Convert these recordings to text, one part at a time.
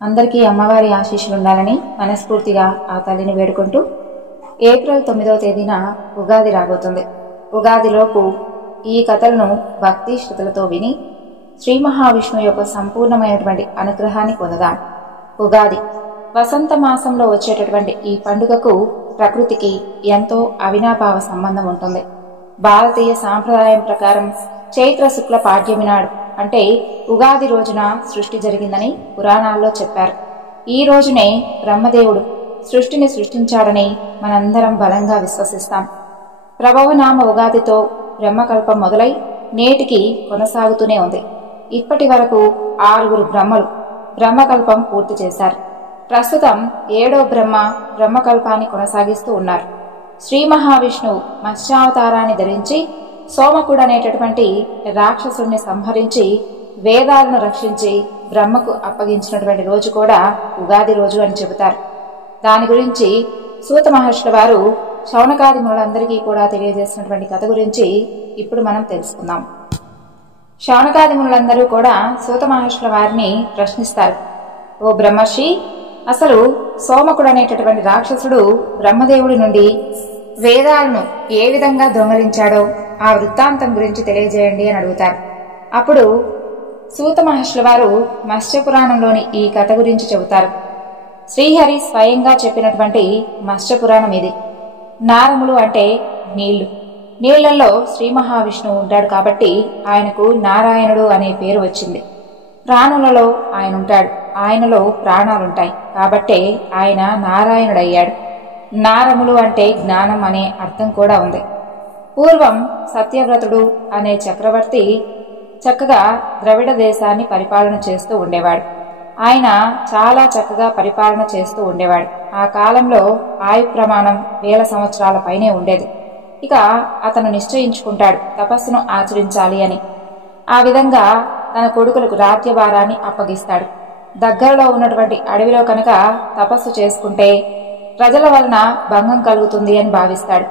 అందరికీ అమ్మవారి ఆశీస్సులు ఉండాలని మనస్ఫూర్తిగా ఆ తల్లిని వేడుకుంటూ ఏప్రిల్ 9వ తేదీన ఉగాది రాబోతుంది. ఉగాదిలోపు ఈ కథలను భక్తి శ్రుతులతో విని శ్రీ మహావిష్ణువు యొక్క సంపూర్ణమైనటువంటి అనుగ్రహాన్ని పొందుదాం. ఉగాది వసంత మాసంలో వచ్చేటటువంటి ఈ పండుగకు ప్రకృతికి ఎంతో అవినాభావ సంబంధం ఉంటుంది. భారతీయ సాంప్రదాయం ప్రకారం చైత్ర శుక్ల పాడ్యమి నాడు అంటే ఉగాది రోజున సృష్టి జరిగిందని పురాణాల్లో చెప్పారు. ఈ రోజునే బ్రహ్మదేవుడు సృష్టిని సృష్టించాడని మనందరం బలంగా విశ్వసిస్తాం. ప్రభవనామ ఉగాదితో బ్రహ్మకల్పం మొదలై నేటికి కొనసాగుతూనే ఉంది. ఇప్పటి వరకు 6 బ్రహ్మలు బ్రహ్మకల్పం పూర్తి చేశారు. ప్రస్తుతం 7వ బ్రహ్మకల్పాన్ని కొనసాగిస్తూ ఉన్నారు. శ్రీ మహావిష్ణువు మత్స్యావతారాన్ని ధరించి సోమకుడు అనేటటువంటి రాక్షసుడిని సంహరించి వేదాలను రక్షించి బ్రహ్మకు అప్పగించినటువంటి రోజు కూడా ఉగాది రోజు అని చెబుతారు. దాని గురించి సూత మహర్షుల వారు శౌనకాది మునులందరికీ కూడా తెలియజేసినటువంటి కథ గురించి ఇప్పుడు మనం తెలుసుకుందాం. శౌనకాది మునులందరూ కూడా సూత మహర్షుల వారిని ప్రశ్నిస్తారు. ఓ బ్రహ్మర్షి, అసలు సోమకుడు అనేటటువంటి రాక్షసుడు బ్రహ్మదేవుడి నుండి వేదాలను ఏ విధంగా దొంగలించాడో ఆ వృత్తాంతం గురించి తెలియజేయండి అని అడుగుతారు. అప్పుడు సూత మహర్షుల వారు మత్స్య పురాణంలోని ఈ కథ గురించి చెబుతారు. శ్రీహరి స్వయంగా చెప్పినటువంటి మత్స్య పురాణం ఇది. నారములు అంటే నీళ్లు. నీళ్లలో శ్రీ మహావిష్ణువు ఉంటాడు కాబట్టి ఆయనకు నారాయణుడు అనే పేరు వచ్చింది. ప్రాణులలో ఆయన ఉంటాడు, ఆయనలో ప్రాణాలుంటాయి కాబట్టే ఆయన నారాయణుడయ్యాడు. నారములు అంటే జ్ఞానం అనే అర్థం కూడా ఉంది. పూర్వం సత్యవ్రతుడు అనే చక్రవర్తి చక్కగా ద్రవిడ దేశాన్ని పరిపాలన చేస్తూ ఉండేవాడు. ఆయన చాలా చక్కగా పరిపాలన చేస్తూ ఉండేవాడు. ఆ కాలంలో ఆయు ప్రమాణం 1000 సంవత్సరాల పైనే ఉండేది. ఇక అతను నిశ్చయించుకుంటాడు తపస్సును ఆచరించాలి అని. ఆ విధంగా తన కొడుకులకు రాజ్యభారాన్ని అప్పగిస్తాడు. దగ్గరలో ఉన్నటువంటి అడవిలో కనుక తపస్సు చేసుకుంటే ప్రజల వలన భంగం కలుగుతుంది అని భావిస్తాడు.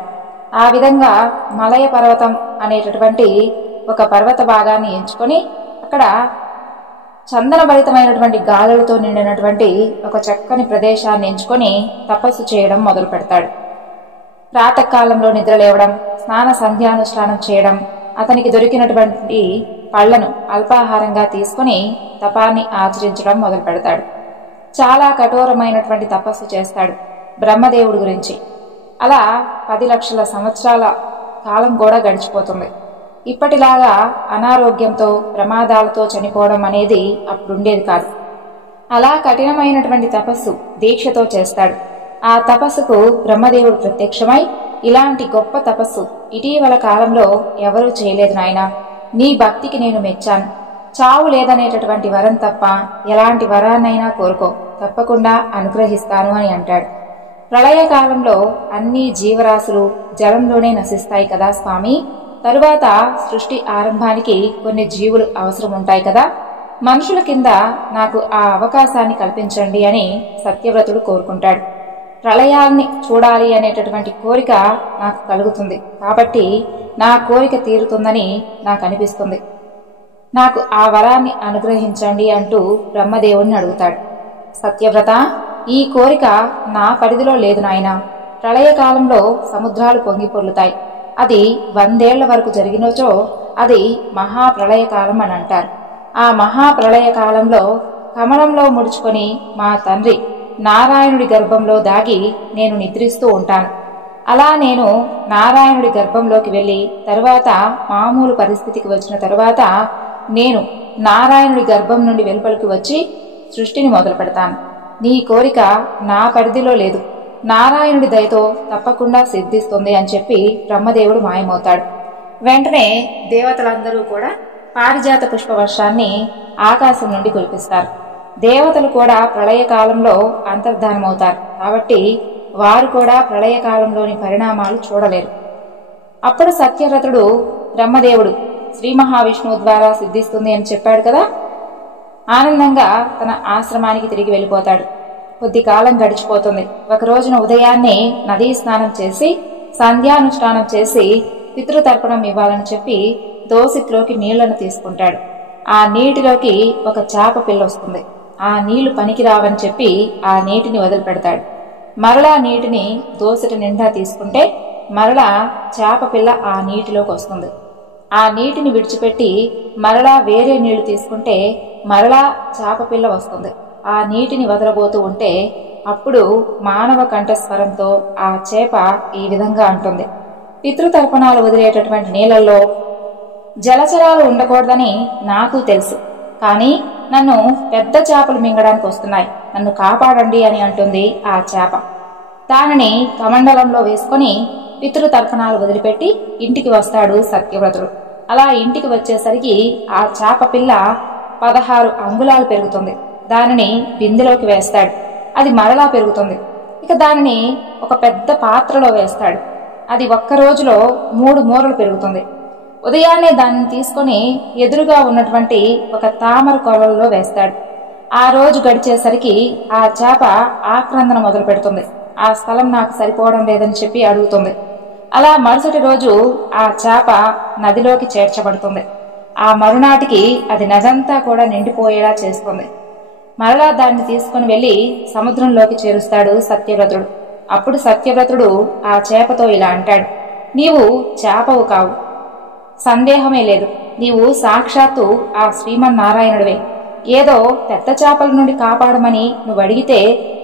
ఆ విధంగా మలయ పర్వతం అనేటటువంటి ఒక పర్వత భాగాన్ని ఎంచుకొని అక్కడ చందనభరితమైనటువంటి గాలులతో నిండినటువంటి ఒక చక్కని ప్రదేశాన్ని ఎంచుకొని తపస్సు చేయడం మొదలు పెడతాడు. ప్రాతకాలంలో నిద్రలేవడం, స్నాన సంధ్యానుష్ఠానం చేయడం, అతనికి దొరికినటువంటి పళ్లను అల్పాహారంగా తీసుకుని తపాన్ని ఆచరించడం మొదలు పెడతాడు. చాలా కఠోరమైనటువంటి తపస్సు చేస్తాడు బ్రహ్మదేవుడి గురించి. అలా 10 లక్షల సంవత్సరాల కాలం కూడా గడిచిపోతుంది. ఇప్పటిలాగా అనారోగ్యంతో ప్రమాదాలతో చనిపోవడం అనేది అప్పుడుండేది కాదు. అలా కఠినమైనటువంటి తపస్సు దీక్షతో చేస్తాడు. ఆ తపస్సుకు బ్రహ్మదేవుడు ప్రత్యక్షమై, ఇలాంటి గొప్ప తపస్సు ఇటీవల కాలంలో ఎవరూ చేయలేదు నాయనా, నీ భక్తికి నేను మెచ్చాను. చావు లేదనేటటువంటి వరం తప్ప ఎలాంటి వరాన్నైనా కోరుకో, తప్పకుండా అనుగ్రహిస్తాను అని అంటాడు. ప్రళయకాలంలో అన్ని జీవరాశులు జలంలోనే నశిస్తాయి కదా స్వామి, తరువాత సృష్టి ఆరంభానికి కొన్ని జీవులు అవసరం ఉంటాయి కదా, మనుషుల కింద నాకు ఆ అవకాశాన్ని కల్పించండి అని సత్యవ్రతుడు కోరుకుంటాడు. ప్రళయాన్ని చూడాలి అనేటటువంటి కోరిక నాకు కలుగుతుంది కాబట్టి నా కోరిక తీరుతుందని నాకు అనిపిస్తుంది, నాకు ఆ వరాన్ని అనుగ్రహించండి అంటూ బ్రహ్మదేవుడిని అడుగుతాడు. సత్యవ్రత, ఈ కోరిక నా పరిధిలో లేదు నాయనా. ప్రళయకాలంలో సముద్రాలు పొంగి పొర్లుతాయి. అది 100 ఏళ్ల వరకు జరిగినచో అది మహాప్రళయకాలం అని అంటారు. ఆ మహాప్రళయకాలంలో కమలంలో ముడుచుకొని మా తండ్రి నారాయణుడి గర్భంలో దాగి నేను నిద్రిస్తూ ఉంటాను. అలా నేను నారాయణుడి గర్భంలోకి వెళ్లి తరువాత మామూలు పరిస్థితికి వచ్చిన తరువాత నేను నారాయణుడి గర్భం నుండి వెలుపలికి వచ్చి సృష్టిని మొదలు పెడతాను. నీ కోరిక నా పరిధిలో లేదు, నారాయణుడి దయతో తప్పకుండా సిద్ధిస్తుంది అని చెప్పి బ్రహ్మదేవుడు మాయమవుతాడు. వెంటనే దేవతలందరూ కూడా పారిజాత పుష్పవర్షాన్ని ఆకాశం నుండి కురిపిస్తారు. దేవతలు కూడా ప్రళయకాలంలో అంతర్ధానమవుతారు కాబట్టి వారు కూడా ప్రళయకాలంలోని పరిణామాలు చూడలేరు. అప్పుడు సత్యవ్రతుడు బ్రహ్మదేవుడు శ్రీ మహావిష్ణువు ద్వారా సిద్ధిస్తుంది అని చెప్పాడు కదా, ఆనందంగా తన ఆశ్రమానికి తిరిగి వెళ్ళిపోతాడు. కొద్ది కాలం గడిచిపోతుంది. ఒక రోజున ఉదయాన్నే నదీ స్నానం చేసి సంధ్యానుష్ఠానం చేసి పితృతర్పణం ఇవ్వాలని చెప్పి దోసిట్లోకి నీళ్లను తీసుకుంటాడు. ఆ నీటిలోకి ఒక చేప పిల్ల వస్తుంది. ఆ నీళ్లు పనికిరావని చెప్పి ఆ నీటిని వదిలిపెడతాడు. మరలా నీటిని దోసెట నిండా తీసుకుంటే మరలా చేప పిల్ల ఆ నీటిలోకి వస్తుంది. ఆ నీటిని విడిచిపెట్టి మరలా వేరే నీళ్లు తీసుకుంటే మరలా చేప పిల్ల వస్తుంది. ఆ నీటిని వదలబోతూ ఉంటే అప్పుడు మానవ కంఠస్వరంతో ఆ చేప ఈ విధంగా అంటుంది, పితృతర్పణాలు వదిలేటటువంటి నీళ్లలో జలచరాలు ఉండకూడదని నాకు తెలుసు, కానీ నన్ను పెద్ద చేపలు మింగడానికి వస్తున్నాయి, నన్ను కాపాడండి అని అంటుంది ఆ చేప. దానిని కమండలంలో వేసుకుని పితృతర్పణాలు వదిలిపెట్టి ఇంటికి వస్తాడు సత్యవ్రతుడు. అలా ఇంటికి వచ్చేసరికి ఆ చేప పిల్ల 16 అంగుళాలు పెరుగుతుంది. దానిని బిందెలోకి వేస్తాడు. అది మరలా పెరుగుతుంది. ఇక దానిని ఒక పెద్ద పాత్రలో వేస్తాడు. అది ఒక్క రోజులో 3 మూరలు పెరుగుతుంది. ఉదయాన్నే దానిని తీసుకుని ఎదురుగా ఉన్నటువంటి ఒక తామర కొలలో వేస్తాడు. ఆ రోజు గడిచేసరికి ఆ చేప ఆక్రందన మొదలు పెడుతుంది. ఆ స్థలం నాకు సరిపోవడం లేదని చెప్పి అడుగుతుంది. అలా మరుసటి రోజు ఆ చేప నదిలోకి చేర్చబడుతుంది. ఆ మరునాటికి అది నదంతా కూడా నిండిపోయేలా చేస్తుంది. మరలా దాన్ని తీసుకుని వెళ్లి సముద్రంలోకి చేరుస్తాడు సత్యవ్రతుడు. అప్పుడు సత్యవ్రతుడు ఆ చేపతో ఇలా అంటాడు, నీవు చేపవు కావు, సందేహమే లేదు, నీవు సాక్షాత్తు ఆ శ్రీమన్నారాయణుడివే. ఏదో పెద్ద చేపల నుండి కాపాడమని నువ్వు అడిగితే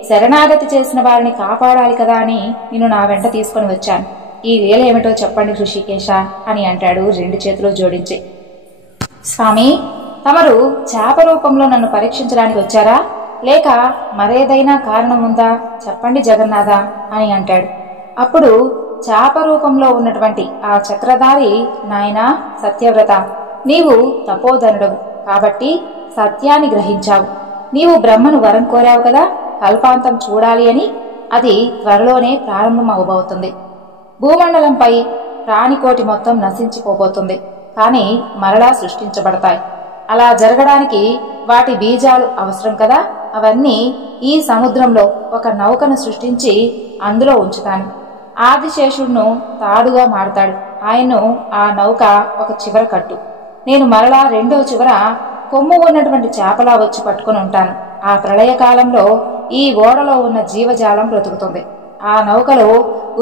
శరణాగతి చేసిన వారిని కాపాడాలి కదా అని నిన్ను నా వెంట తీసుకుని వచ్చాను. ఈ లీల ఏమిటో చెప్పండి ఋషికేశ అని అంటాడు 2 చేతులు జోడించి. స్వామి, తమరు చేప రూపంలో నన్ను పరీక్షించడానికి వచ్చారా, లేక మరేదైనా కారణం ఉందా చెప్పండి జగన్నాథ అని అంటాడు. అప్పుడు చేప రూపంలో ఉన్నటువంటి ఆ చక్రధారి, నాయనా సత్యవ్రత, నీవు తపోధనుడవు కాబట్టి సత్యాన్ని గ్రహించావు. నీవు బ్రహ్మను వరం కోరావు కదా, కల్పాంతం చూడాలి అని. అది త్వరలోనే ప్రారంభం అవబోతుంది. భూమండలంపై ప్రాణికోటి మొత్తం నశించిపోబోతుంది, కానీ మరలా సృష్టించబడతాయి. అలా జరగడానికి వాటి బీజాలు అవసరం కదా. అవన్నీ ఈ సముద్రంలో ఒక నౌకను సృష్టించి అందులో ఉంచుతాను. ఆదిశేషుడును తాడుగా మారతాడు. ఆయన్ను ఆ నౌక ఒక చివర కట్టు. నేను మరలా రెండో చివర కొమ్ము ఉన్నటువంటి చేపలా వచ్చి పట్టుకుని ఉంటాను. ఆ ప్రళయకాలంలో ఈ ఓడలో ఉన్న జీవజాలం బ్రతుకుతుంది. ఆ నౌకలో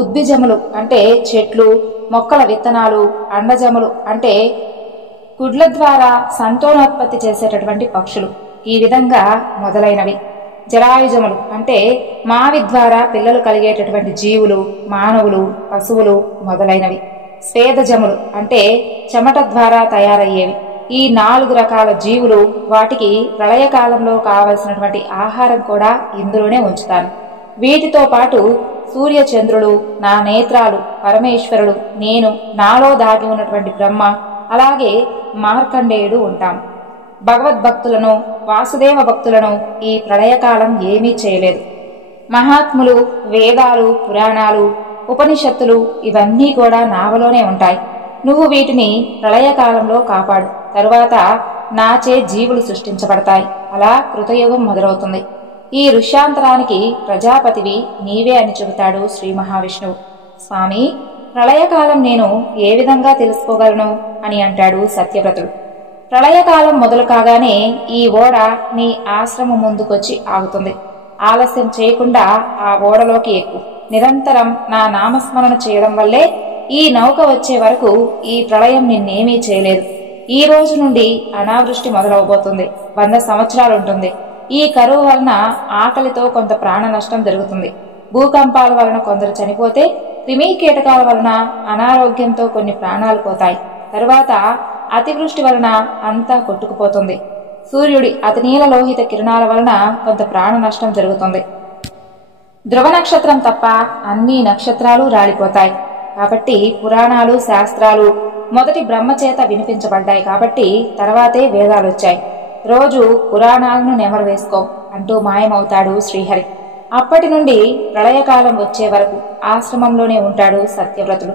ఉద్భిజములు అంటే చెట్లు, మొక్కల విత్తనాలు, అండజములు అంటే గుడ్ల ద్వారా సంతానోత్పత్తి చేసేటటువంటి పక్షులు, ఈ విధంగా మొదలైనవి. జరాయుజములు అంటే మావి ద్వారా పిల్లలు కలిగేటటువంటి జీవులు, మానవులు, పశువులు మొదలైనవి. స్వేదజములు అంటే చెమట ద్వారా తయారయ్యేవి. ఈ 4 రకాల జీవులు, వాటికి ప్రళయకాలంలో కావలసినటువంటి ఆహారం కూడా ఇందులోనే ఉంచుతాను. వీటితో పాటు సూర్యచంద్రులు, నా నేత్రాలు, పరమేశ్వరుడు, నేను, నాలో దాగి ఉన్నటువంటి బ్రహ్మ, అలాగే మార్కండేయుడు ఉంటాం. భగవద్భక్తులను, వాసుదేవ భక్తులను ఈ ప్రళయకాలం ఏమీ చేయలేదు. మహాత్ములు, వేదాలు, పురాణాలు, ఉపనిషత్తులు ఇవన్నీ కూడా నావలోనే ఉంటాయి. నువ్వు వీటిని ప్రళయకాలంలో కాపాడు. తరువాత నాచే జీవులు సృష్టించబడతాయి. అలా కృతయుగం మొదలవుతుంది. ఈ ఋష్యాంతరానికి ప్రజాపతివి నీవే అని చెబుతాడు శ్రీ మహావిష్ణువు. స్వామి, ప్రళయకాలం నేను ఏ విధంగా తెలుసుకోగలను అని అంటాడు సత్యవ్రతుడు. ప్రళయకాలం మొదలు కాగానే ఈ ఓడ నీ ఆశ్రమం ముందుకొచ్చి ఆగుతుంది. ఆలస్యం చేయకుండా ఆ ఓడలోకి ఎక్కు. నిరంతరం నా నామస్మరణ చేయడం వల్లే ఈ నౌక వచ్చే వరకు ఈ ప్రళయం నిన్నేమీ చేయలేదు. ఈ రోజు నుండి అనావృష్టి మొదలవబోతుంది. 100 సంవత్సరాలుంటుంది. ఈ కరువు వలన ఆకలితో కొంత ప్రాణ నష్టం జరుగుతుంది. భూకంపాల వలన కొందరు చనిపోతే, క్రిమి కీటకాల వలన అనారోగ్యంతో కొన్ని ప్రాణాలు పోతాయి. తరువాత అతివృష్టి వలన అంతా కొట్టుకుపోతుంది. సూర్యుడి అతినీల లోహిత కిరణాల వలన కొంత ప్రాణ నష్టం జరుగుతుంది. ధ్రువ నక్షత్రం తప్ప అన్ని నక్షత్రాలు రాలిపోతాయి. కాబట్టి పురాణాలు, శాస్త్రాలు మొదటి బ్రహ్మచేత వినిపించబడ్డాయి. కాబట్టి తర్వాతే వేదాలొచ్చాయి. రోజు పురాణాలను నెమరు వేసుకో అంటూ మాయమవుతాడు శ్రీహరి. అప్పటి నుండి ప్రళయకాలం వచ్చే వరకు ఆశ్రమంలోనే ఉంటాడు సత్యవ్రతుడు.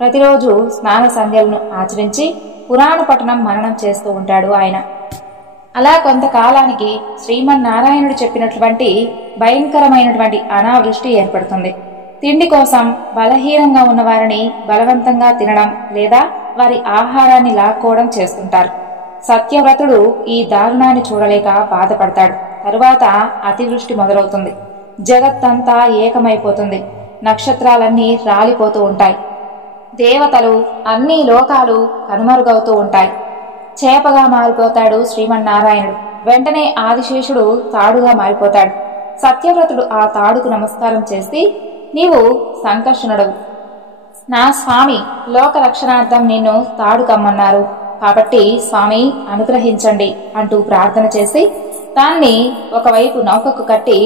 ప్రతిరోజు స్నాన సంధ్యలను ఆచరించి పురాణ పఠనం మననం చేస్తూ ఉంటాడు ఆయన. అలా కొంతకాలానికి శ్రీమన్నారాయణుడు చెప్పినటువంటి భయంకరమైనటువంటి అనావృష్టి ఏర్పడుతుంది. తిండి కోసం బలహీనంగా ఉన్న వారిని బలవంతంగా తినడం లేదా వారి ఆహారాన్ని లాక్కోవడం చేస్తుంటారు. సత్యవ్రతుడు ఈ దారుణాన్ని చూడలేక బాధపడతాడు. తరువాత అతివృష్టి మొదలవుతుంది. జగత్తంతా ఏకమైపోతుంది. నక్షత్రాలన్నీ రాలిపోతూ ఉంటాయి. దేవతలు, అన్ని లోకాలు కనుమరుగవుతూ ఉంటాయి. చేపగా మారిపోతాడు శ్రీమన్నారాయణుడు. వెంటనే ఆదిశేషుడు తాడుగా మారిపోతాడు. సత్యవ్రతుడు ఆ తాడుకు నమస్కారం చేసి, నీవు సంకర్షణుడవు, నా స్వామి, లోక రక్షణార్థం నిన్ను తాడు కమ్మన్నారు, కాబట్టి స్వామి అనుగ్రహించండి అంటూ ప్రార్థన చేసి దాన్ని ఒకవైపు నౌకకు కట్టి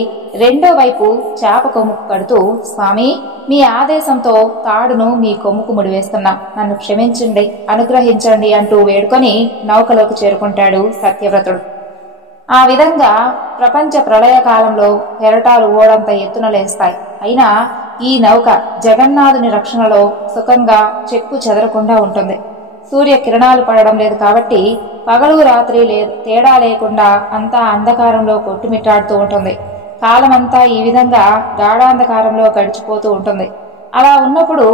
రెండో వైపు చేప కొమ్ముకు కడుతూ, స్వామి, మీ ఆదేశంతో తాడును మీ కొమ్ముకు ముడివేస్తున్నా, నన్ను క్షమించండి, అనుగ్రహించండి అంటూ వేడుకొని నౌకలోకి చేరుకుంటాడు సత్యవ్రతుడు. ఆ విధంగా ప్రపంచ ప్రళయ కాలంలో కెరటాలు ఓడంత ఎత్తున లేస్తాయి. అయినా ఈ నౌక జగన్నాథుని రక్షణలో సుఖంగా చెక్కు చెదరకుండా ఉంటుంది. సూర్య కిరణాలు పడడం లేదు కాబట్టి పగలు రాత్రి తేడా లేకుండా అంతా అంధకారంలో కొట్టుమిట్టాడుతూ ఉంటుంది. కాలమంతా ఈ విధంగా గాఢాంధకారంలో గడిచిపోతూ ఉంటుంది. అలా ఉన్నప్పుడు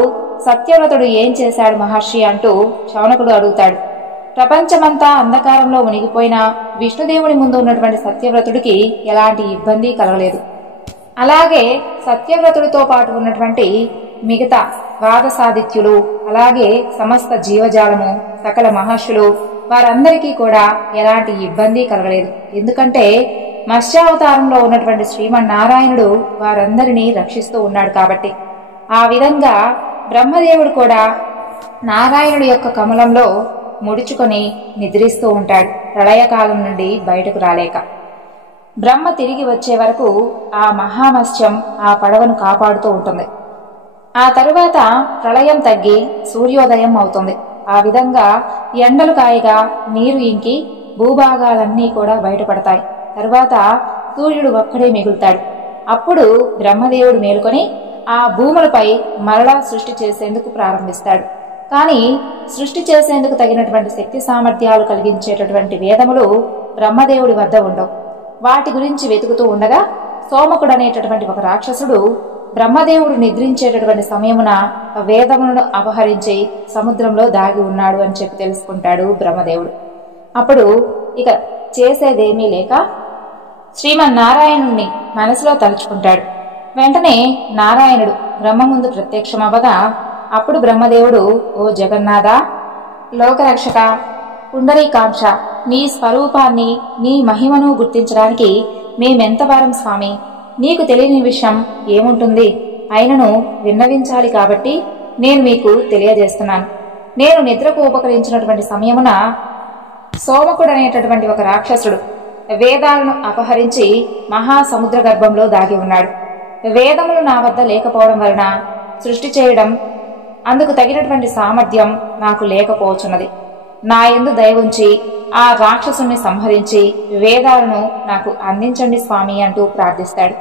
సత్యవ్రతుడు ఏం చేశాడు మహర్షి అంటూ శౌనకుడు అడుగుతాడు. ప్రపంచమంతా అంధకారంలో మునిగిపోయినా విష్ణుదేవుని ముందు ఉన్నటువంటి సత్యవ్రతుడికి ఎలాంటి ఇబ్బంది కలగలేదు. అలాగే సత్యవ్రతుడితో పాటు ఉన్నటువంటి మిగతా ద్వాదశాదిత్యులు, అలాగే సమస్త జీవజాలము, సకల మహర్షులు, వారందరికీ కూడా ఎలాంటి ఇబ్బంది కలగలేదు. ఎందుకంటే మత్స్యావతారంలో ఉన్నటువంటి శ్రీమన్నారాయణుడు వారందరినీ రక్షిస్తూ ఉన్నాడు కాబట్టి. ఆ విధంగా బ్రహ్మదేవుడు కూడా నారాయణుడి యొక్క కమలంలో ముడుచుకొని నిద్రిస్తూ ఉంటాడు, ప్రళయకాలం నుండి బయటకు రాలేక. బ్రహ్మ తిరిగి వచ్చే వరకు ఆ మహామత్స్యం ఆ పడవను కాపాడుతూ ఉంటుంది. ఆ తరువాత ప్రళయం తగ్గి సూర్యోదయం అవుతుంది. ఆ విధంగా ఎండలు కాయగా నీరు ఇంకి భూభాగాలన్నీ కూడా బయటపడతాయి. తరువాత సూర్యుడు ఒక్కడే మిగులుతాడు. అప్పుడు బ్రహ్మదేవుడు మేలుకొని ఆ భూములపై మరలా సృష్టి చేసేందుకు ప్రారంభిస్తాడు. కానీ సృష్టి చేసేందుకు తగినటువంటి శక్తి సామర్థ్యాలు కలిగించేటటువంటి వేదములు బ్రహ్మదేవుడి వద్ద ఉండవు. వాటి గురించి వెతుకుతూ ఉండగా సోమకుడనేటటువంటి ఒక రాక్షసుడు బ్రహ్మదేవుడు నిద్రించేటటువంటి సమయమున వేదములను అపహరించి సముద్రంలో దాగి ఉన్నాడు అని చెప్పి తెలుసుకుంటాడు బ్రహ్మదేవుడు. అప్పుడు ఇక చేసేదేమీ లేక శ్రీమన్నారాయణుణ్ణి మనసులో తలుచుకుంటాడు. వెంటనే నారాయణుడు బ్రహ్మ ముందు ప్రత్యక్షమవ్వగా అప్పుడు బ్రహ్మదేవుడు, ఓ జగన్నాథ, లోకరక్షక, పుండరీకాంక్ష, నీ స్వరూపాన్ని, నీ మహిమను గుర్తించడానికి మేమెంత వారం స్వామి, నీకు తెలియని విషయం ఏముంటుంది, అయినను విన్నవించాలి కాబట్టి నేను మీకు తెలియజేస్తున్నాను. నేను నిద్రకు ఉపకరించినటువంటి సమయమున సోమకుడనేటటువంటి ఒక రాక్షసుడు వేదాలను అపహరించి మహాసముద్ర గర్భంలో దాగి ఉన్నాడు. వేదములు నా వద్ద లేకపోవడం వలన సృష్టి చేయడం, అందుకు తగినటువంటి సామర్థ్యం నాకు లేకపోవచ్చున్నది. నా యందు దయ ఉంచి ఆ రాక్షసుని సంహరించి వేదాలను నాకు అందించండి స్వామి అంటూ ప్రార్థిస్తాడు.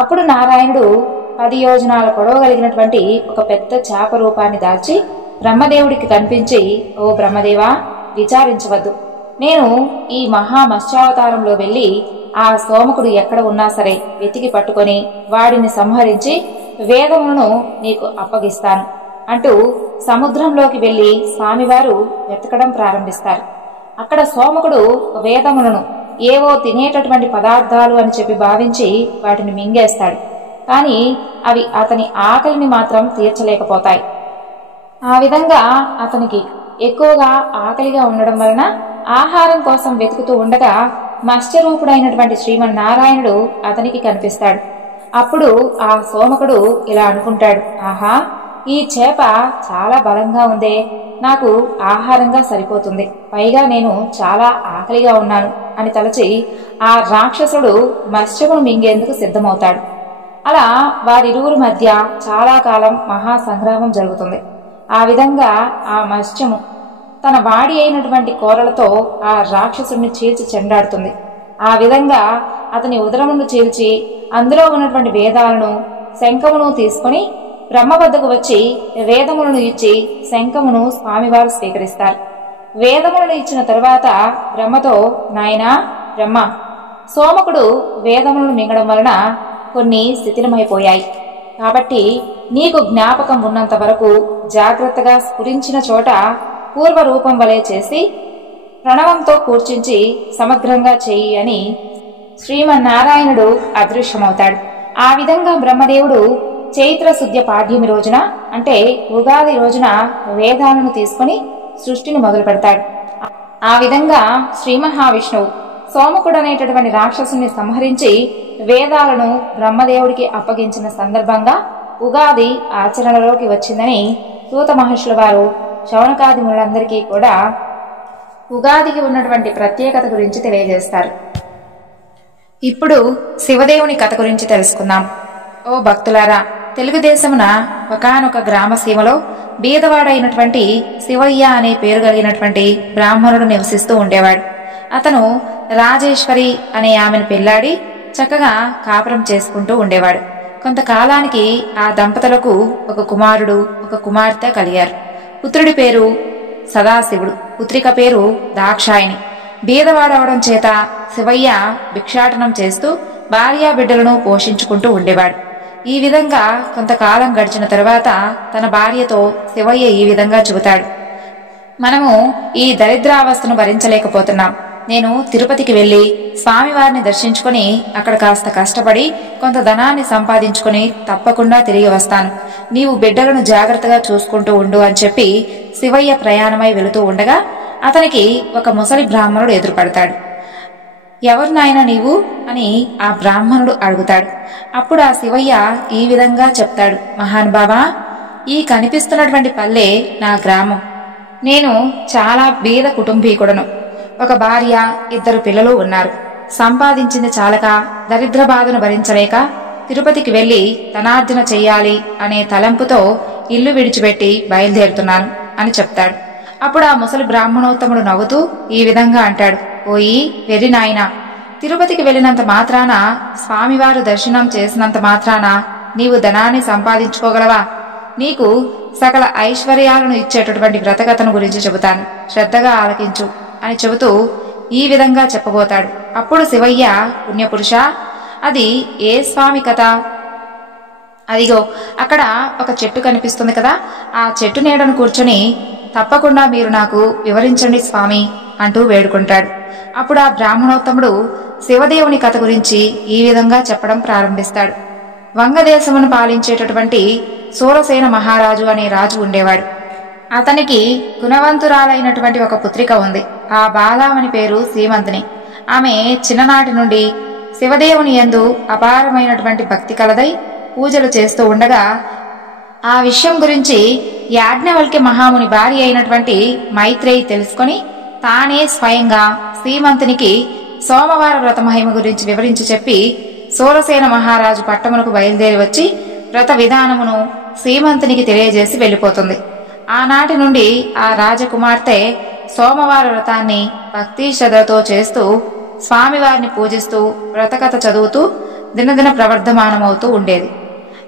అప్పుడు నారాయణుడు 10 యోజనాల పొడవు కలిగినటువంటి ఒక పెద్ద చేప రూపాన్ని దాల్చి బ్రహ్మదేవుడికి కనిపించి, ఓ బ్రహ్మదేవా, విచారించవద్దు, నేను ఈ మహామత్స్యావతారంలో వెళ్లి ఆ సోమకుడు ఎక్కడ ఉన్నా సరే వెతికి పట్టుకొని వాడిని సంహరించి వేదములను నీకు అప్పగిస్తాను అంటూ సముద్రంలోకి వెళ్లి స్వామివారు వెతకడం ప్రారంభిస్తారు. అక్కడ సోమకుడు వేదములను ఏవో తినేటటువంటి పదార్థాలు అని చెప్పి భావించి వాటిని మింగేస్తాడు. కానీ అవి అతని ఆకలిని మాత్రం తీర్చలేకపోతాయి. ఆ విధంగా అతనికి ఎక్కువగా ఆకలిగా ఉండడం వలన ఆహారం కోసం వెతుకుతూ ఉండగా మత్స్యరూపుడైనటువంటి శ్రీమన్నారాయణుడు అతనికి కనిపిస్తాడు. అప్పుడు ఆ సోమకుడు ఇలా అనుకుంటాడు, ఆహా, ఈ చేప చాలా బలంగా ఉందే, నాకు ఆహారంగా సరిపోతుంది, పైగా నేను చాలా ఆకలిగా ఉన్నాను అని తలచి ఆ రాక్షసుడు మత్స్యమును మింగేందుకు సిద్ధమవుతాడు. అలా వారిరువురి మధ్య చాలా కాలం మహాసంగ్రామం జరుగుతుంది. ఆ విధంగా ఆ మత్స్యము తన వాడి అయినటువంటి కోరలతో ఆ రాక్షసుడిని చీల్చి చెండాడుతుంది. ఆ విధంగా అతని ఉదరమును చీల్చి అందులో ఉన్నటువంటి వేదాలను, శంఖమును తీసుకుని బ్రహ్మ వద్దకు వచ్చి వేదములను ఇచ్చి శంఖమును స్వామివారు స్వీకరిస్తారు. వేదములను ఇచ్చిన తరువాత బ్రహ్మతో, నాయనా బ్రహ్మ, సోమకుడు వేదములను మింగడం వలన కొన్ని శిథిలమైపోయాయి. కాబట్టి నీకు జ్ఞాపకం ఉన్నంత వరకు జాగ్రత్తగా స్ఫురించిన చోట పూర్వరూపం వలె చేసి ప్రణవంతో కూర్చుంచి సమగ్రంగా చెయ్యి అని శ్రీమన్నారాయణుడు అదృశ్యమవుతాడు. ఆ విధంగా బ్రహ్మదేవుడు చైత్ర శుద్ధ పాడ్యమి రోజున అంటే ఉగాది రోజున వేదాలను తీసుకుని సృష్టిని మొదలు పెడతాడు. ఆ విధంగా శ్రీ మహావిష్ణువు సోమకుడు అనేటటువంటి రాక్షసుని సంహరించి వేదాలను బ్రహ్మదేవుడికి అప్పగించిన సందర్భంగా ఉగాది ఆచరణలోకి వచ్చిందని సూత మహర్షుల వారు శౌనకాది మునులందరికీ కూడా ఉగాదికి ఉన్నటువంటి ప్రత్యేకత గురించి తెలియజేస్తారు. ఇప్పుడు శివదేవుని కథ గురించి తెలుసుకుందాం. ఓ భక్తులారా, తెలుగుదేశమున ఒకానొక గ్రామ సీమలో బీదవాడైనటువంటి శివయ్య అనే పేరు కలిగినటువంటి బ్రాహ్మణుడు నివసిస్తూ ఉండేవాడు. అతను రాజేశ్వరి అనే ఆమెను పెళ్లాడి చక్కగా కాపురం చేసుకుంటూ ఉండేవాడు. కొంతకాలానికి ఆ దంపతులకు ఒక కుమారుడు ఒక కుమార్తె కలిగారు. పుత్రుడి పేరు సదాశివుడు, పుత్రిక పేరు దాక్షాయిని. బీదవాడవడం చేత శివయ్య భిక్షాటనం చేస్తూ భార్యా బిడ్డలను పోషించుకుంటూ ఉండేవాడు. ఈ విధంగా కొంతకాలం గడిచిన తరువాత తన భార్యతో శివయ్య ఈ విధంగా చెబుతాడు: మనము ఈ దరిద్రావస్థను భరించలేకపోతున్నాం. నేను తిరుపతికి వెళ్లి స్వామివారిని దర్శించుకుని అక్కడ కాస్త కష్టపడి కొంత ధనాన్ని సంపాదించుకుని తప్పకుండా తిరిగి వస్తాను. నీవు బిడ్డలను జాగ్రత్తగా చూసుకుంటూ ఉండు అని చెప్పి శివయ్య ప్రయాణమై వెళుతూ ఉండగా అతనికి ఒక ముసలి బ్రాహ్మణుడు ఎదురుపడతాడు. ఎవరు నాయన నీవు అని ఆ బ్రాహ్మణుడు అడుగుతాడు. అప్పుడు ఆ శివయ్య ఈ విధంగా చెప్తాడు: మహానుభావా, ఈ కనిపిస్తున్నటువంటి పల్లె నా గ్రామం. నేను చాలా బీద కుటుంబీకుడను. ఒక భార్య, 2 పిల్లలు ఉన్నారు. సంపాదించింది చాలక దరిద్ర బాధను భరించలేక తిరుపతికి వెళ్లి ధనార్జన చెయ్యాలి అనే తలంపుతో ఇల్లు విడిచిపెట్టి బయలుదేరుతున్నాను అని చెప్తాడు. అప్పుడు ఆ ముసలి బ్రాహ్మణోత్తముడు నవ్వుతూ ఈ విధంగా అంటాడు: ఓయి వెర్రి నాయనా, తిరుపతికి వెళ్ళినంత మాత్రాన, స్వామివారు దర్శనం చేసినంత మాత్రాన నీవు ధనాన్ని సంపాదించుకోగలవా? నీకు సకల ఐశ్వర్యాలను ఇచ్చేటటువంటి వ్రతకథను గురించి చెబుతాను, శ్రద్ధగా ఆలకించు అని చెబుతూ ఈ విధంగా చెప్పబోతాడు. అప్పుడు శివయ్య: పుణ్యపురుష, అది ఏ స్వామి కథ? అదిగో అక్కడ ఒక చెట్టు కనిపిస్తుంది కదా, ఆ చెట్టు నీడను కూర్చొని తప్పకుండా మీరు నాకు వివరించండి స్వామి అంటూ వేడుకుంటాడు. అప్పుడు ఆ బ్రాహ్మణోత్తముడు శివదేవుని కథ గురించి ఈ విధంగా చెప్పడం ప్రారంభిస్తాడు. వంగదేశమును పాలించేటటువంటి సూరసేన మహారాజు అనే రాజు ఉండేవాడు. అతనికి గుణవంతురాలైనటువంటి ఒక పుత్రిక ఉంది. ఆ బాలామణి పేరు సీమంతిని. ఆమె చిన్ననాటి నుండి శివదేవుని యందు అపారమైనటువంటి భక్తి కలదై పూజలు చేస్తూ ఉండగా ఆ విషయం గురించి యాజ్ఞవల్క్య మహాముని భార్య అయినటువంటి మైత్రేయి తెలుసుకొని తానే స్వయంగా సీమంతునికి సోమవార వ్రత మహిమ గురించి వివరించి చెప్పి సూరసేన మహారాజు పట్టమునకు బయలుదేరి వచ్చి వ్రత విధానమును సీమంతునికి తెలియజేసి వెళ్లిపోతుంది. ఆనాటి నుండి ఆ రాజకుమార్తె సోమవార వ్రతాన్ని భక్తి శ్రద్ధతో చేస్తూ స్వామివారిని పూజిస్తూ వ్రతకథ చదువుతూ దినదిన ప్రవర్ధమానమవుతూ ఉండేది.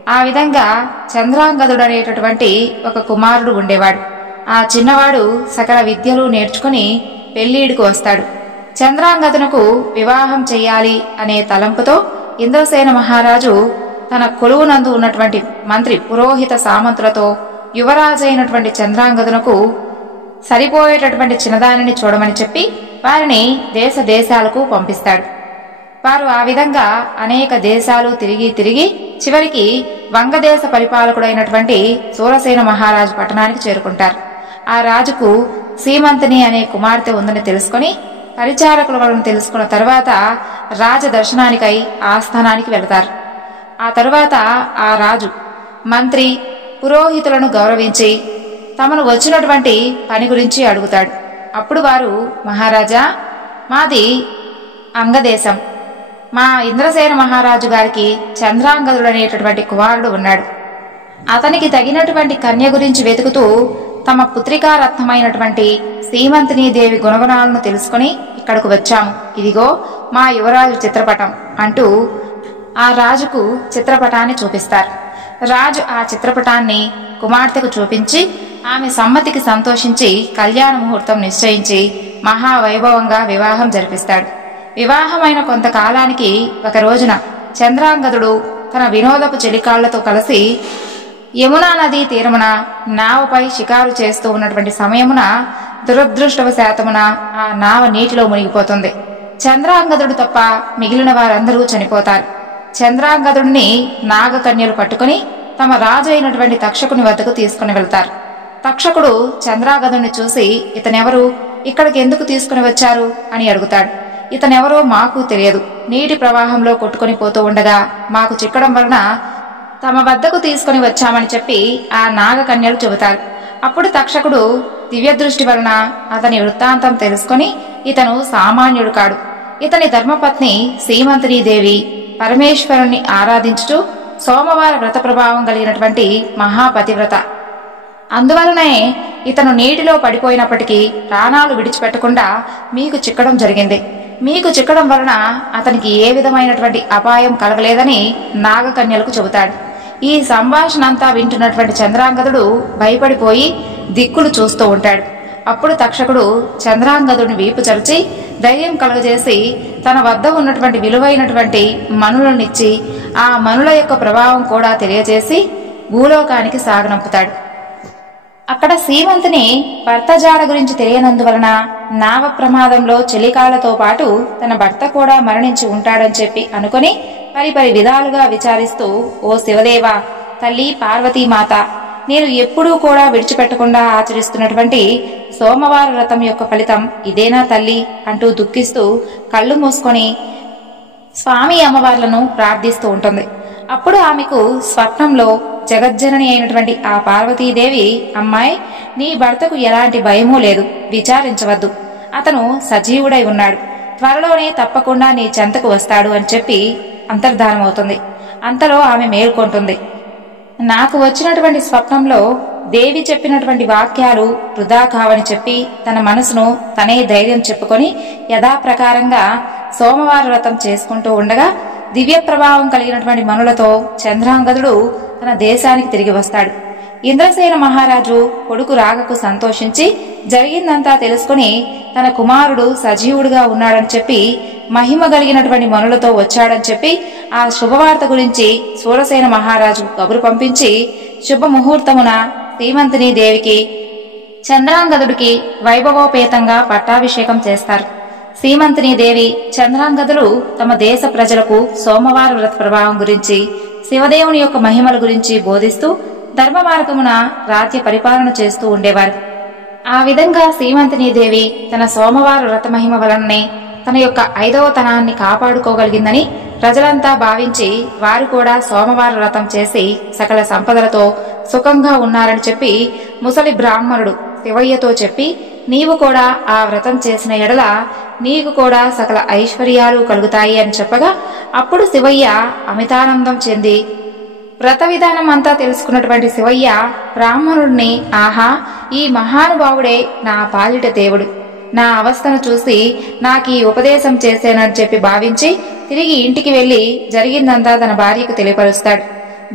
ఆ విధంగా చంద్రాంగదుడనేటటువంటి ఒక కుమారుడు ఉండేవాడు. ఆ చిన్నవాడు సకల విద్యలు నేర్చుకుని పెళ్లిడికి వస్తాడు. చంద్రాంగదునకు వివాహం చెయ్యాలి అనే తలంపుతో ఇంద్రసేన మహారాజు తన కొలువునందు ఉన్నటువంటి మంత్రి పురోహిత సామంతులతో యువరాజైనటువంటి చంద్రాంగదునకు సరిపోయేటటువంటి చిన్నదానిని చూడమని చెప్పి వారిని దేశ దేశాలకు పంపిస్తాడు. వారు ఆ విధంగా అనేక దేశాలు తిరిగి తిరిగి చివరికి వంగదేశ పరిపాలకుడైనటువంటి సూరసేన మహారాజు పట్టణానికి చేరుకుంటారు. ఆ రాజుకు సీమంతిని అనే కుమార్తె ఉందని తెలుసుకుని పరిచారకుల వలన తెలుసుకున్న తరువాత రాజ దర్శనానికై ఆస్థానానికి వెళతారు. ఆ తరువాత ఆ రాజు మంత్రి పురోహితులను గౌరవించి తమను వచ్చినటువంటి పని గురించి అడుగుతాడు. అప్పుడు వారు: మహారాజా, మాది అంగదేశం. మా ఇంద్రసేన మహారాజు గారికి చంద్రాంగదుడు అనేటటువంటి కుమారుడు ఉన్నాడు. అతనికి తగినటువంటి కన్య గురించి వెతుకుతూ తమ పుత్రికారత్నమైనటువంటి సీమంతిని దేవి గుణగుణాలను తెలుసుకుని ఇక్కడకు వచ్చాము. ఇదిగో మా యువరాజు చిత్రపటం అంటూ ఆ రాజుకు చిత్రపటాన్ని చూపిస్తారు. రాజు ఆ చిత్రపటాన్ని కుమార్తెకు చూపించి ఆమె సమ్మతికి సంతోషించి కళ్యాణ ముహూర్తం నిశ్చయించి మహావైభవంగా వివాహం జరిపిస్తాడు. వివాహమైన కొంతకాలానికి ఒక రోజున చంద్రాంగదుడు తన వినోదపు చెలికాళ్లతో కలిసి యమునా నదీ తీరమున నావపై షికారు చేస్తూ ఉన్నటువంటి సమయమున దురదృష్టవశాత్తమున ఆ నావ నీటిలో మునిగిపోతుంది. చంద్రాంగదుడు తప్ప మిగిలిన వారందరూ చనిపోతారు. చంద్రాంగదుడిని నాగకన్యలు పట్టుకుని తమ రాజు అయినటువంటి తక్షకుని వద్దకు తీసుకుని వెళ్తారు. తక్షకుడు చంద్రాంగదుడిని చూసి, ఇతనెవరు, ఇక్కడికి ఎందుకు తీసుకుని వచ్చారు అని అడుగుతాడు. ఇతనెవరో మాకు తెలియదు, నీటి ప్రవాహంలో కొట్టుకుని పోతూ ఉండగా మాకు చిక్కడం వలన తమ వద్దకు తీసుకుని వచ్చామని చెప్పి ఆ నాగకన్యలు చెబుతారు. అప్పుడు తక్షకుడు దివ్యదృష్టి వలన అతని వృత్తాంతం తెలుసుకుని, ఇతను సామాన్యుడు కాడు, ఇతని ధర్మపత్ని సీమంతినీదేవి పరమేశ్వరుణ్ణి ఆరాధించుటూ సోమవార వ్రత ప్రభావం కలిగినటువంటి మహాపతివ్రత. అందువలనే ఇతను నీటిలో పడిపోయినప్పటికీ ప్రాణాలు విడిచిపెట్టకుండా మీకు చిక్కడం జరిగింది. మీకు చిక్కడం వలన అతనికి ఏ విధమైనటువంటి అపాయం కలగలేదని నాగకన్యలకు చెబుతాడు. ఈ సంభాషణ అంతా వింటున్నటువంటి చంద్రాంగదుడు భయపడిపోయి దిక్కులు చూస్తూ ఉంటాడు. అప్పుడు తక్షకుడు చంద్రాంగదుడిని వీపు చరిచి ధైర్యం కలుగజేసి తన వద్ద ఉన్నటువంటి విలువైనటువంటి మనులనిచ్చి ఆ మనుల యొక్క ప్రభావం కూడా తెలియజేసి భూలోకానికి సాగనంపుతాడు. అక్కడ సీమంతిని భర్త జాడ గురించి తెలియనందువలన నావ ప్రమాదంలో చెలికాళ్లతో పాటు తన భర్త కూడా మరణించి ఉంటాడని చెప్పి అనుకుని పరిపరి విధాలుగా విచారిస్తూ, ఓ శివదేవ, తల్లి పార్వతీమాత, నేను ఎప్పుడూ కూడా విడిచిపెట్టకుండా ఆచరిస్తున్నటువంటి సోమవార వ్రతం యొక్క ఫలితం ఇదేనా తల్లి అంటూ దుఃఖిస్తూ కళ్ళు మూసుకొని స్వామి అమ్మవార్లను ప్రార్థిస్తూ ఉంటుంది. అప్పుడు ఆమెకు స్వప్నంలో జగజ్జనని అయినటువంటి ఆ పార్వతీదేవి, అమ్మాయి, నీ భర్తకు ఎలాంటి భయమూ లేదు, విచారించవద్దు, అతను సజీవుడై ఉన్నాడు, త్వరలోనే తప్పకుండా నీ చెంతకు వస్తాడు అని చెప్పి అంతర్ధానమవుతుంది. అంతలో ఆమె మేల్కొంటుంది. నాకు వచ్చినటువంటి స్వప్నంలో దేవి చెప్పినటువంటి వాక్యాలు వృధా కావని చెప్పి తన మనసును తనే ధైర్యం చెప్పుకొని యథాప్రకారంగా సోమవార వ్రతం చేసుకుంటూ ఉండగా దివ్య ప్రభావం కలిగినటువంటి మనులతో చంద్రాంగదుడు తన దేశానికి తిరిగి వస్తాడు. ఇంద్రసేన మహారాజు కొడుకు రాగకు సంతోషించి జరిగిందంతా తెలుసుకుని తన కుమారుడు సజీవుడుగా ఉన్నాడని చెప్పి మహిమ కలిగినటువంటి మనులతో వచ్చాడని చెప్పి ఆ శుభవార్త గురించి సూరసేన మహారాజు కబురు పంపించి శుభముహూర్తమున సీమంతిని దేవికి చంద్రాంగదుడికి వైభవోపేతంగా పట్టాభిషేకం చేస్తారు. సీమంతిని దేవి చంద్రాంగదులు తమ దేశ ప్రజలకు సోమవార వ్రత ప్రభావం గురించి, శివదేవుని యొక్క మహిమల గురించి బోధిస్తూ ధర్మ మార్గమున రాజ్య పరిపాలన చేస్తూ ఉండేవారు. ఆ విధంగా సీమంతిని దేవి తన సోమవార వ్రత మహిమ వలననే తన యొక్క 5వ తనాన్ని కాపాడుకోగలిగిందని ప్రజలంతా భావించి వారు కూడా సోమవార వ్రతం చేసి సకల సంపదలతో సుఖంగా ఉన్నారని చెప్పి ముసలి బ్రాహ్మణుడు శివయ్యతో చెప్పి, నీవు కూడా ఆ వ్రతం చేసిన ఎడల నీకు కూడా సకల ఐశ్వర్యాలు కలుగుతాయి అని చెప్పగా అప్పుడు శివయ్య అమితానందం చెంది వ్రత విధానం అంతా తెలుసుకున్నటువంటి శివయ్య బ్రాహ్మణుడిని, ఆహా, ఈ మహానుభావుడే నా పాలిట దేవుడు, నా అవస్థను చూసి నాకు ఈ ఉపదేశం చేసేనని చెప్పి భావించి తిరిగి ఇంటికి వెళ్లి జరిగిందంతా తన భార్యకు తెలియపరుస్తాడు.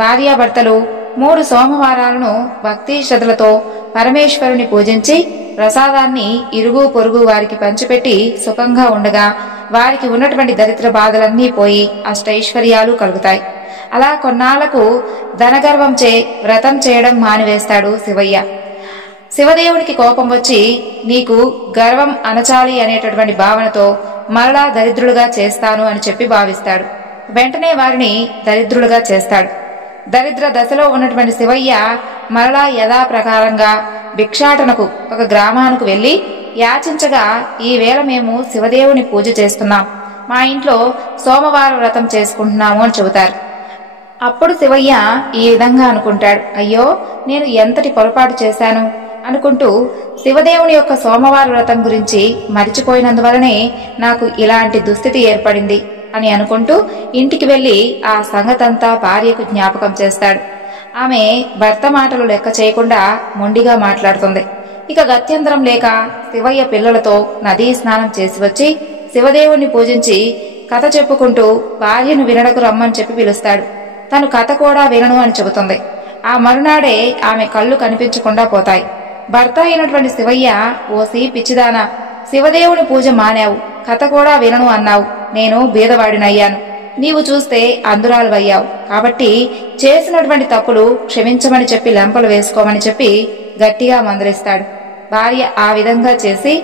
భార్యాభర్తలు 3 సోమవారాలను భక్తి శ్రద్ధలతో పరమేశ్వరుని పూజించి ప్రసాదాన్ని ఇరుగు పొరుగు వారికి పంచిపెట్టి సుఖంగా ఉండగా వారికి ఉన్నటువంటి దరిద్ర బాధలన్నీ పోయి అష్టైశ్వర్యాలు కలుగుతాయి. అలా కొన్నాళ్లకు ధనగర్వంచే వ్రతం చేయడం మానివేస్తాడు శివయ్య. శివదేవునికి కోపం వచ్చి నీకు గర్వం అణచాలి అనేటటువంటి భావనతో మరలా దరిద్రులుగా చేస్తాను అని చెప్పి భావిస్తాడు. వెంటనే వారిని దరిద్రులుగా చేస్తాడు. దరిద్ర దశలో ఉన్నటువంటి శివయ్య మరలా యథాప్రకారంగా భిక్షాటనకు ఒక గ్రామానికి వెళ్లి యాచించగా, ఈ వేళ మేము శివదేవుని పూజ చేస్తున్నాం, మా ఇంట్లో సోమవార వ్రతం చేసుకుంటున్నాము అని చెబుతారు. అప్పుడు శివయ్య ఈ విధంగా అనుకుంటాడు, అయ్యో, నేను ఎంతటి పొరపాటు చేశాను అనుకుంటూ శివదేవుని యొక్క సోమవార వ్రతం గురించి మరిచిపోయినందువలనే నాకు ఇలాంటి దుస్థితి ఏర్పడింది అని అనుకుంటూ ఇంటికి వెళ్లి ఆ సంగతంతా భార్యకు జ్ఞాపకం చేస్తాడు. ఆమె భర్త మాటలు లెక్క చేయకుండా మొండిగా మాట్లాడుతుంది. ఇక గత్యంతరం లేక శివయ్య పిల్లలతో నదీ స్నానం చేసి వచ్చి శివదేవుణ్ణి పూజించి కథ చెప్పుకుంటూ భార్యను వినడకు రమ్మని చెప్పి పిలుస్తాడు. తను కథ కూడా వినను అని చెబుతుంది. ఆ మరునాడే ఆమె కళ్ళు కనిపించకుండా పోతాయి. భర్త అయినటువంటి శివయ్య, ఓసి పిచ్చిదానా, శివదేవుని పూజ మానావు, కథ కూడా వినను అన్నావు, నేను బీదవాడినయ్యాను, నీవు చూస్తే అందురాలువయ్యావు, కాబట్టి చేసినటువంటి తప్పులు క్షమించమని చెప్పి లెంపలు వేసుకోమని చెప్పి గట్టిగా మందలిస్తాడు. భార్య ఆ విధంగా చేసి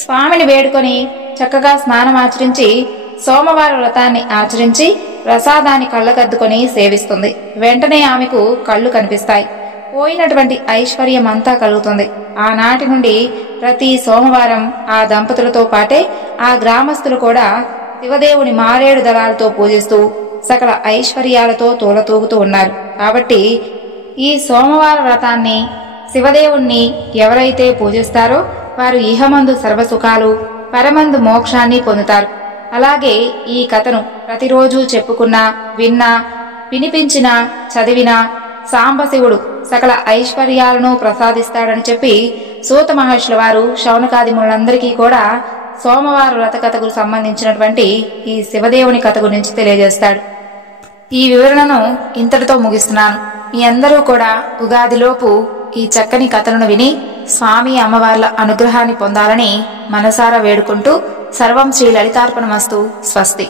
స్వామిని వేడుకొని చక్కగా స్నానం ఆచరించి సోమవార వ్రతాన్ని ఆచరించి ప్రసాదాన్ని కళ్ళకద్దుకొని సేవిస్తుంది. వెంటనే ఆమెకు కళ్ళు కనిపిస్తాయి. పోయినటువంటి ఐశ్వర్యం అంతా కలుగుతుంది. ఆనాటి నుండి ప్రతి సోమవారం ఆ దంపతులతో పాటే ఆ గ్రామస్తులు కూడా శివదేవుని మారేడు దళాలతో పూజిస్తూ సకల ఐశ్వర్యాలతో తూలతూగుతూ ఉన్నారు. కాబట్టి ఈ సోమవార వ్రతాన్ని, శివదేవుణ్ణి ఎవరైతే పూజిస్తారో వారు ఇహమందు సర్వసుఖాలు, పరమందు మోక్షాన్ని పొందుతారు. అలాగే ఈ కథను ప్రతిరోజు చెప్పుకున్నా, విన్నా, వినిపించినా, చదివినా సాంబశివుడు సకల ఐశ్వర్యాలను ప్రసాదిస్తాడని చెప్పి సూత మహర్షుల వారు శౌనకాదిములందరికీ కూడా సోమవార వ్రత కథకు సంబంధించినటువంటి ఈ శివదేవుని కథ గురించి తెలియజేస్తాడు. ఈ వివరణను ఇంతటితో ముగిస్తున్నాను. మీ అందరూ కూడా ఉగాదిలోపు ఈ చక్కని కథలను విని స్వామి అమ్మవార్ల అనుగ్రహాన్ని పొందాలని మనసారా వేడుకుంటూ సర్వం శ్రీ లలితార్పణమస్తు. స్వస్తి.